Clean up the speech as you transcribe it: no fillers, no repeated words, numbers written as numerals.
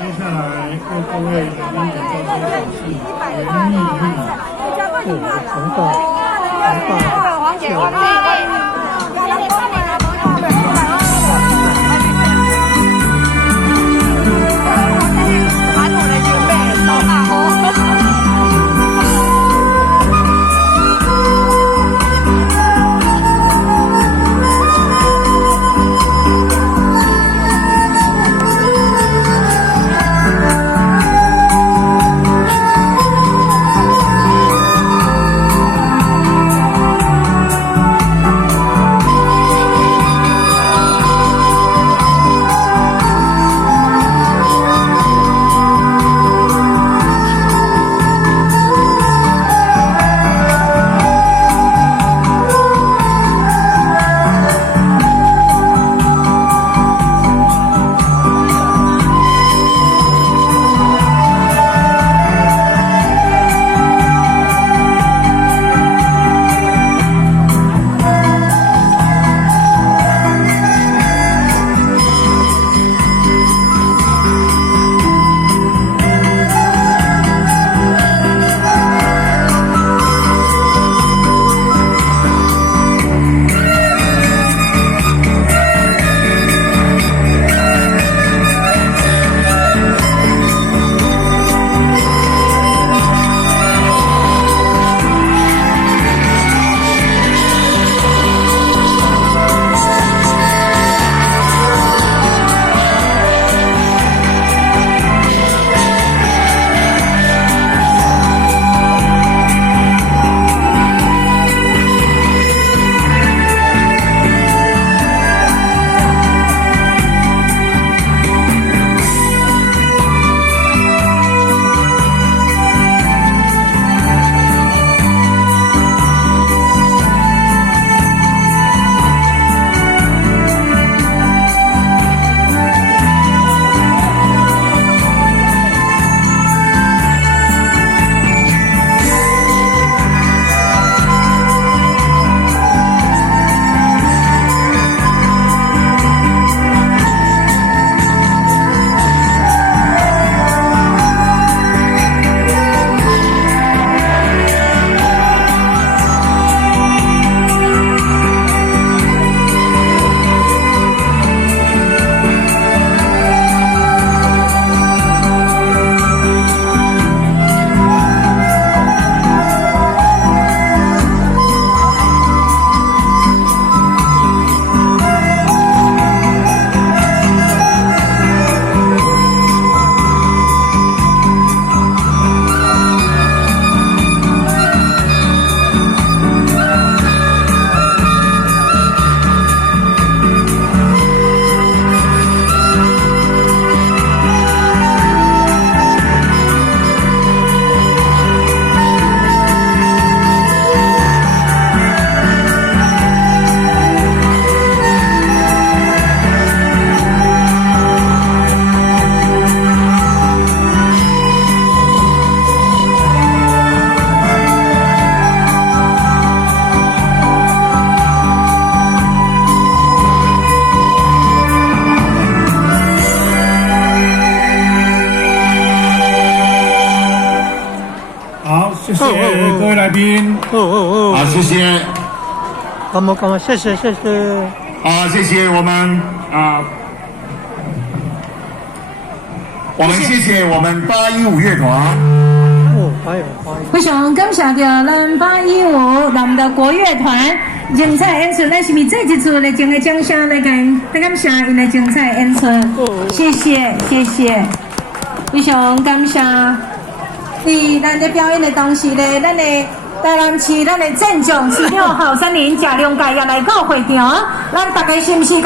接下来为各位来宾讲到的是园艺绿，对，黄爸，黄姐，谢谢各位来宾。好，谢谢。干嘛？谢谢。好，谢谢我们谢谢我们815乐团。非常感谢着咱815咱们的国乐团精彩演出，咱是咪这一次来整个掌声来感谢因的精彩演出，谢谢，非常感谢。咱在表演的同时呢，咱的台南市咱的镇长市长侯三林、贾良介也来到会场，咱大家是不是？